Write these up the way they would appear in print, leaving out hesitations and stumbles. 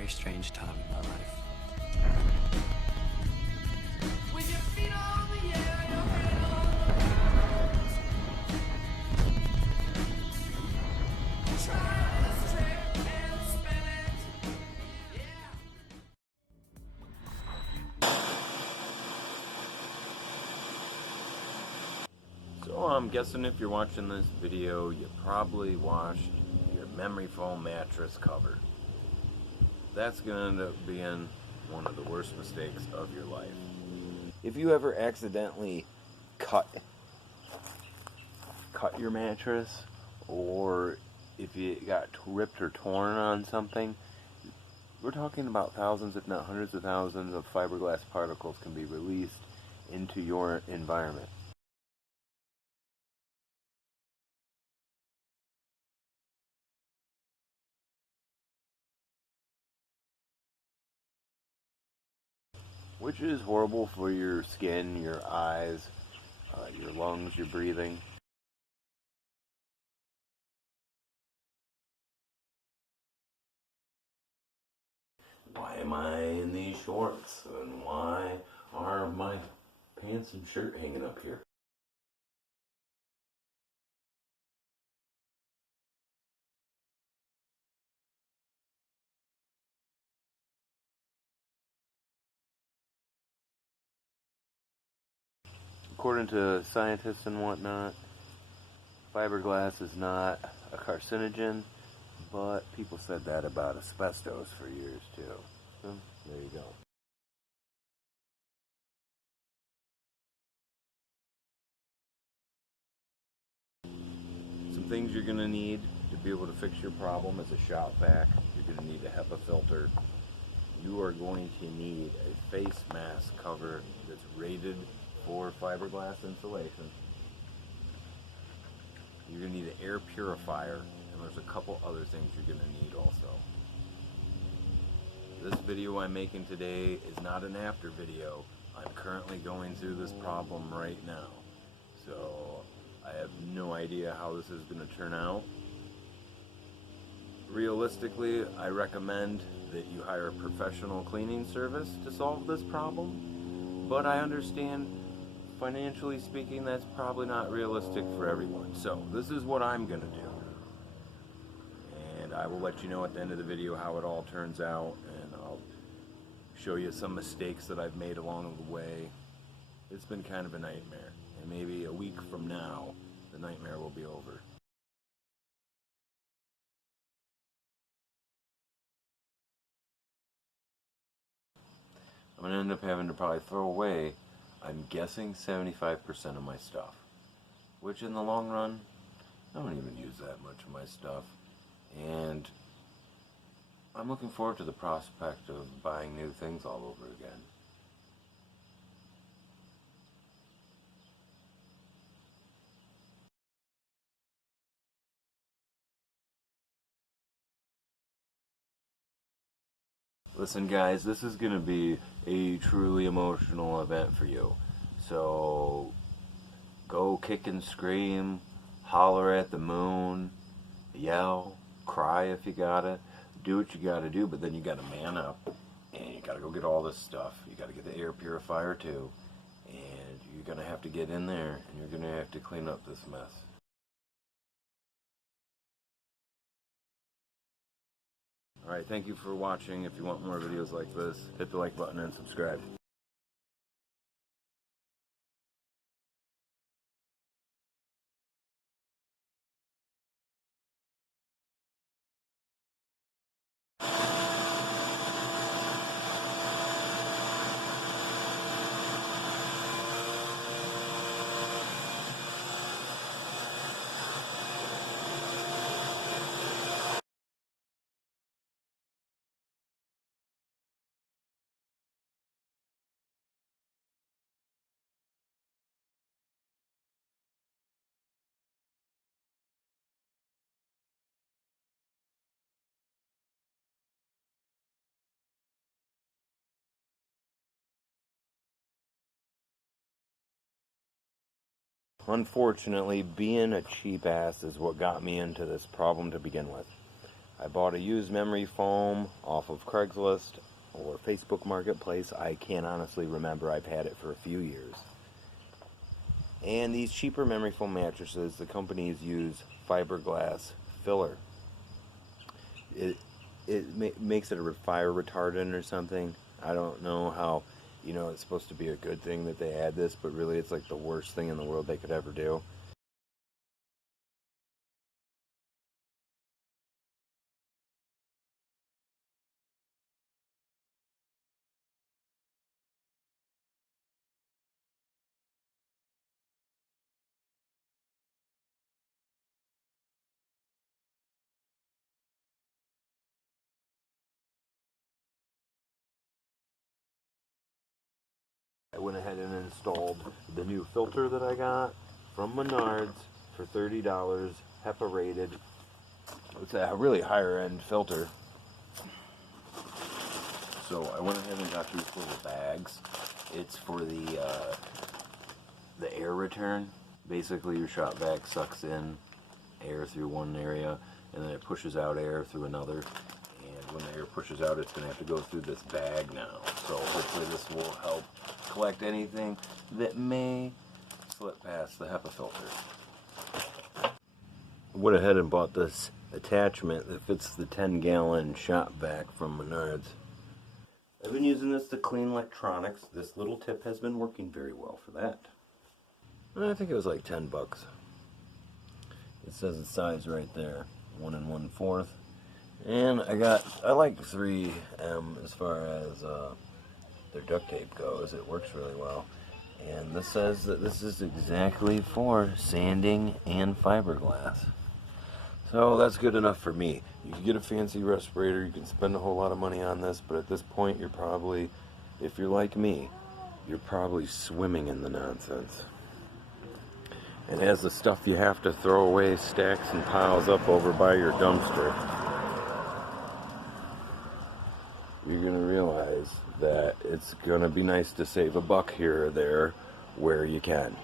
very strange time in my life. With your feet on the air, your head on the ground. Try this trick and spin it. Yeah. So I'm guessing if you're watching this video, you probably washed your Memory Foam mattress cover. That's going to end up being one of the worst mistakes of your life. If you ever accidentally cut your mattress, or if you got ripped or torn on something, we're talking about thousands, if not hundreds of thousands of fiberglass particles can be released into your environment. Which is horrible for your skin, your eyes, your lungs, your breathing. Why am I in these shorts? And why are my pants and shirt hanging up here? According to scientists and whatnot, fiberglass is not a carcinogen, but people said that about asbestos for years too. So there you go. Some things you're going to need to be able to fix your problem is a shop vac. You're going to need a HEPA filter. You are going to need a face mask cover that's rated for fiberglass insulation. You're going to need an air purifier, and there's a couple other things you're going to need also. This video I'm making today is not an after video. I'm currently going through this problem right now. So I have no idea how this is going to turn out. Realistically, I recommend that you hire a professional cleaning service to solve this problem, but I understand, financially speaking, that's probably not realistic for everyone. So this is what I'm going to do, and I will let you know at the end of the video how it all turns out, and I'll show you some mistakes that I've made along the way. It's been kind of a nightmare, and maybe a week from now the nightmare will be over. I'm going to end up having to probably throw away, I'm guessing, 75% of my stuff. Which in the long run, I don't even use that much of my stuff. And I'm looking forward to the prospect of buying new things all over again. Listen guys, this is going to be a truly emotional event for you. So go kick and scream, holler at the moon, yell, cry if you gotta, do what you gotta do, but then you gotta man up and you gotta go get all this stuff. You gotta get the air purifier too, and you're gonna have to get in there and you're gonna have to clean up this mess. Alright, thank you for watching. If you want more videos like this, hit the like button and subscribe. Unfortunately, being a cheap ass is what got me into this problem to begin with. I bought a used memory foam off of Craigslist or Facebook Marketplace. I can't honestly remember. I've had it for a few years. And these cheaper memory foam mattresses, the companies use fiberglass filler. It makes it a fire retardant or something. I don't know how, it's supposed to be a good thing that they add this, but really it's like the worst thing in the world they could ever do. I went ahead and installed the new filter that I got from Menards for $30, HEPA rated. It's a really higher end filter. So I went ahead and got these little bags. It's for the air return. Basically your shop vac sucks in air through one area and then it pushes out air through another. And when the air pushes out, it's going to have to go through this bag now. So hopefully this will help collect anything that may slip past the HEPA filter. Went ahead and bought this attachment that fits the 10-gallon shop vac from Menards. I've been using this to clean electronics. This little tip has been working very well for that. I think it was like 10 bucks. It says the size right there, 1 1/4. And I like 3M as far as their duct tape goes. It works really well. And this says that this is exactly for sanding and fiberglass. So that's good enough for me. You can get a fancy respirator, you can spend a whole lot of money on this, but at this point you're probably, if you're like me, you're probably swimming in the nonsense. And as the stuff you have to throw away stacks and piles up over by your dumpster, you're going to realize that it's going to be nice to save a buck here or there where you can.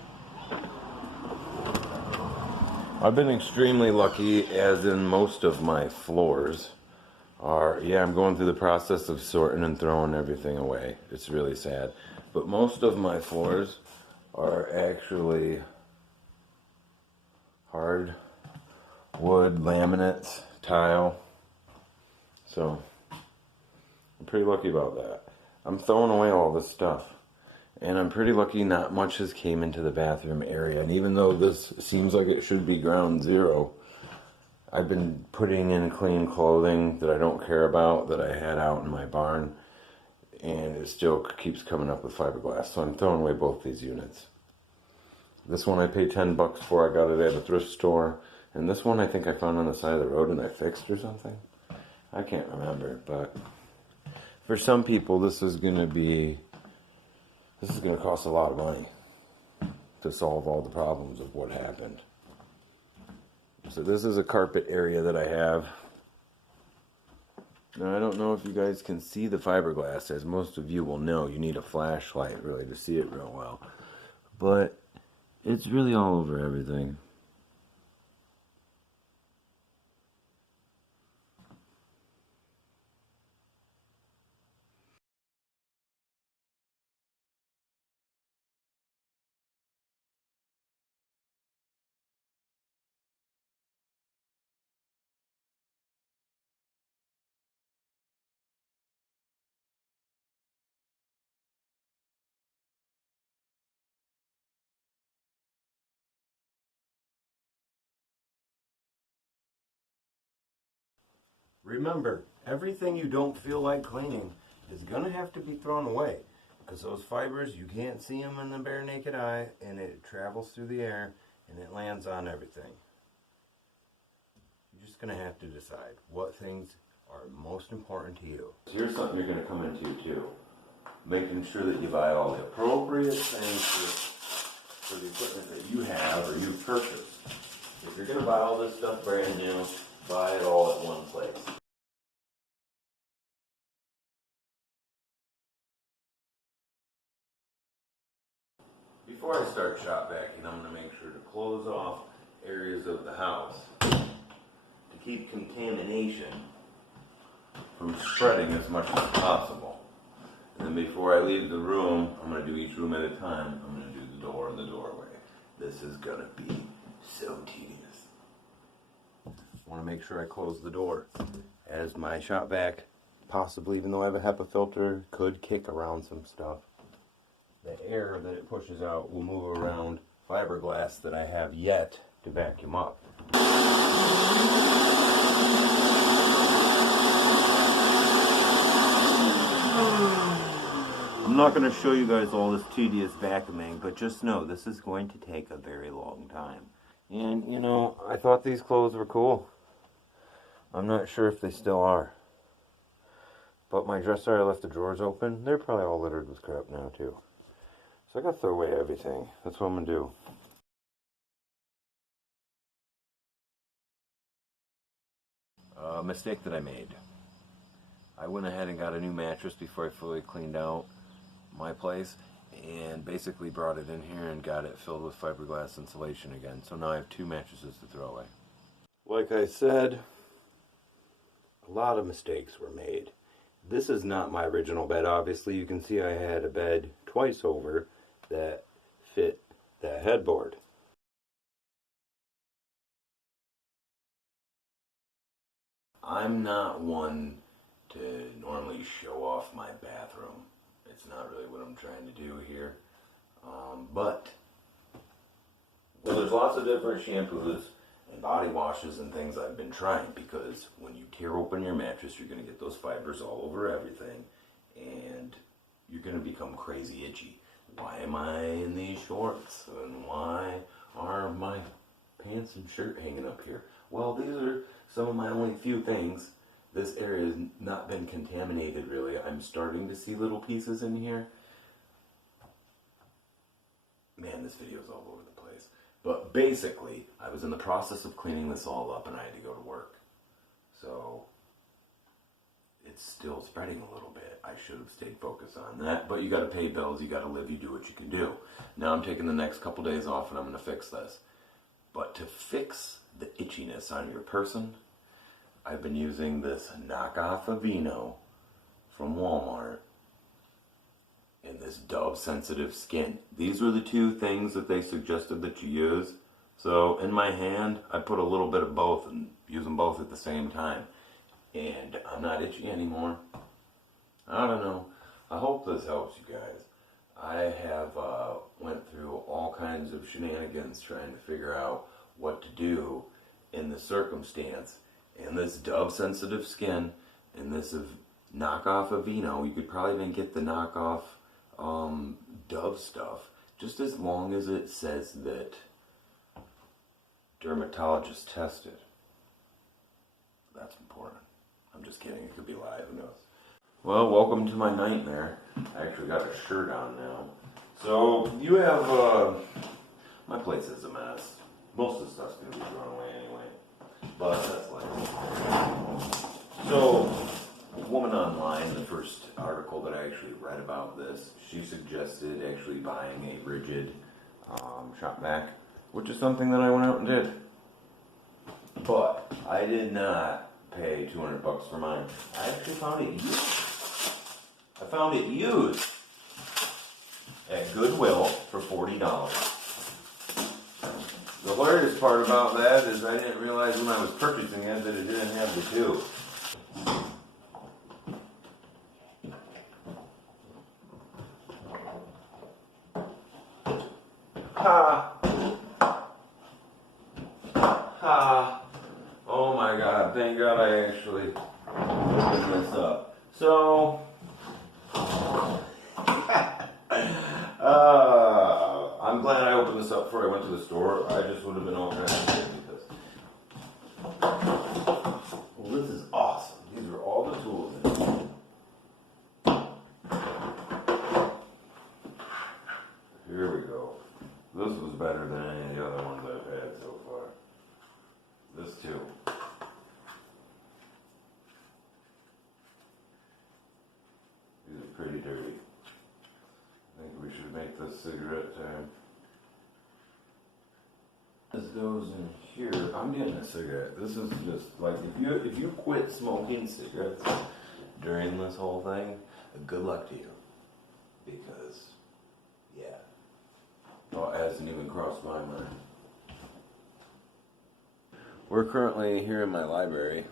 I've been extremely lucky, as in most of my floors are, I'm going through the process of sorting and throwing everything away. It's really sad. But most of my floors are actually hard wood, laminates, tile. So I'm pretty lucky about that. I'm throwing away all this stuff. And I'm pretty lucky not much has came into the bathroom area. And even though this seems like it should be ground zero, I've been putting in clean clothing that I don't care about that I had out in my barn. And it still keeps coming up with fiberglass. So I'm throwing away both these units. This one I paid 10 bucks for. I got it at a thrift store. And this one I think I found on the side of the road and I fixed or something. I can't remember. But for some people this is going to cost a lot of money to solve all the problems of what happened. So this is a carpet area that I have. Now I don't know if you guys can see the fiberglass. As most of you will know, you need a flashlight really to see it real well. But it's really all over everything. Remember, everything you don't feel like cleaning is going to have to be thrown away, because those fibers, you can't see them in the bare naked eye, and it travels through the air and it lands on everything. You're just going to have to decide what things are most important to you. Here's something you're going to come into too. Making sure that you buy all the appropriate things for the equipment that you have or you've purchased. If you're going to buy all this stuff brand new, buy it all at one place. Before I start shop vacuuming, I'm going to make sure to close off areas of the house to keep contamination from spreading as much as possible. And then before I leave the room, I'm going to do each room at a time. I'm going to do the door and the doorway. This is going to be so tedious. I want to make sure I close the door, as my shop vac, possibly, even though I have a HEPA filter, could kick around some stuff. The air that it pushes out will move around fiberglass that I have yet to vacuum up. I'm not going to show you guys all this tedious vacuuming, but just know this is going to take a very long time. And, you know, I thought these clothes were cool. I'm not sure if they still are. But my dresser, I left the drawers open. They're probably all littered with crap now, too. So I gotta throw away everything. That's what I'm gonna do. Mistake that I made. I went ahead and got a new mattress before I fully cleaned out my place, and basically brought it in here and got it filled with fiberglass insulation again. So now I have 2 mattresses to throw away. Like I said, a lot of mistakes were made. This is not my original bed, obviously. You can see I had a bed twice over that fit that headboard. I'm not one to normally show off my bathroom. It's not really what I'm trying to do here. But well, there's lots of different shampoos and body washes and things I've been trying, because when you tear open your mattress, you're going to get those fibers all over everything, and you're going to become crazy itchy. Why am I in these shorts? And why are my pants and shirt hanging up here? Well, these are some of my only few things. This area has not been contaminated really. I'm starting to see little pieces in here. Man, this video is all over the place. But basically, I was in the process of cleaning this all up and I had to go to work. So, it's still spreading a little bit. I should have stayed focused on that. But you gotta pay bills, you gotta live, you do what you can do. Now I'm taking the next couple days off and I'm gonna fix this. But to fix the itchiness on your person, I've been using this knockoff Aveeno from Walmart and this Dove Sensitive Skin. These were the 2 things that they suggested that you use. So in my hand, I put a little bit of both and use them both at the same time. And I'm not itchy anymore. I don't know. I hope this helps you guys. I have went through all kinds of shenanigans trying to figure out what to do in this circumstance. And this Dove Sensitive Skin and this knockoff Aveeno, you could probably even get the knockoff Dove stuff, just as long as it says that dermatologist tested. That's important. I'm just kidding, it could be live, who knows. Well, welcome to my nightmare. I actually got a shirt on now. So, you have, my place is a mess. Most of the stuff's gonna be thrown away anyway. But that's life. So, a woman online, the first article that I actually read about this, she suggested actually buying a rigid shop vac, which is something that I went out and did. But I did not pay $200 for mine. I actually found it used. I found it used at Goodwill for $40. The hilarious part about that is I didn't realize when I was purchasing it that it didn't have the tube. Ha! Ha! Oh my god, thank god I actually opened this up. So, I'm glad I opened this up before I went to the store. I just would have been all kind of shit because. Well, this is awesome. These are all the tools in here. Here we go. This was better than any of the other ones I've had so far. This too. These are pretty dirty. I think we should make this cigarette time. This goes in here. I'm getting a cigarette. This is just like if you quit smoking cigarettes during this whole thing, good luck to you. Because yeah. Well, it hasn't even crossed my mind. We're currently here in my library.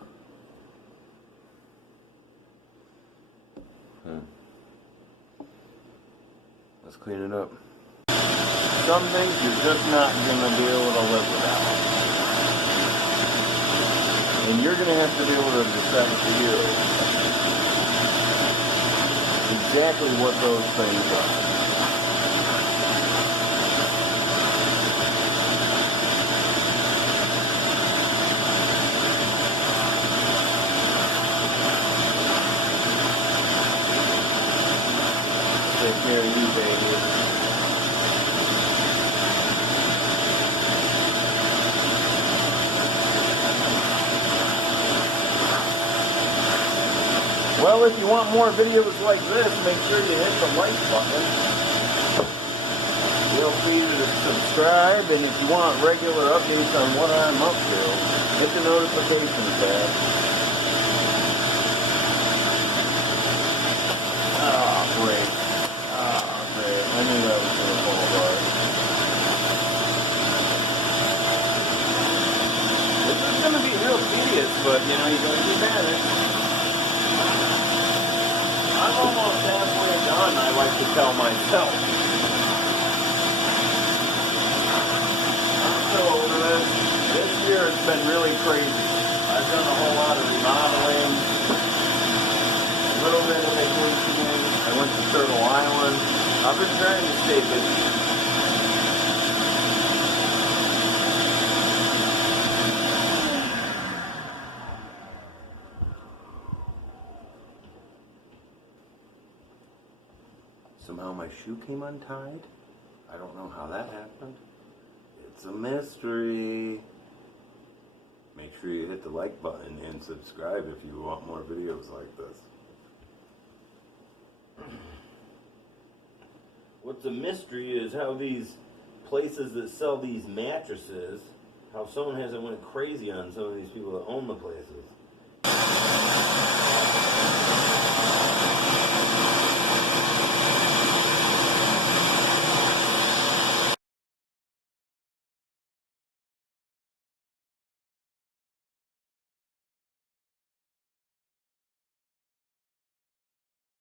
Let's clean it up. Some things you're just not going to be able to live without. And you're going to have to be able to decide for you exactly what those things are. Take care of you, baby. Well, if you want more videos like this, make sure you hit the like button. Feel free to subscribe, and if you want regular updates on what I'm up to, hit the notification tab. Oh, great. I knew that was going to fall apart. This is going to be real tedious, but you know, you're going to keep at it. I'm almost halfway done, I like to tell myself. I'm so over this. This year has been really crazy. I've done a whole lot of remodeling, a little bit of vacationing. I went to Turtle Island. I've been trying to stay busy. Somehow my shoe came untied. I don't know how that happened. It's a mystery. Make sure you hit the like button and subscribe if you want more videos like this. What's a mystery is how these places that sell these mattresses, how someone hasn't went crazy on some of these people that own the places.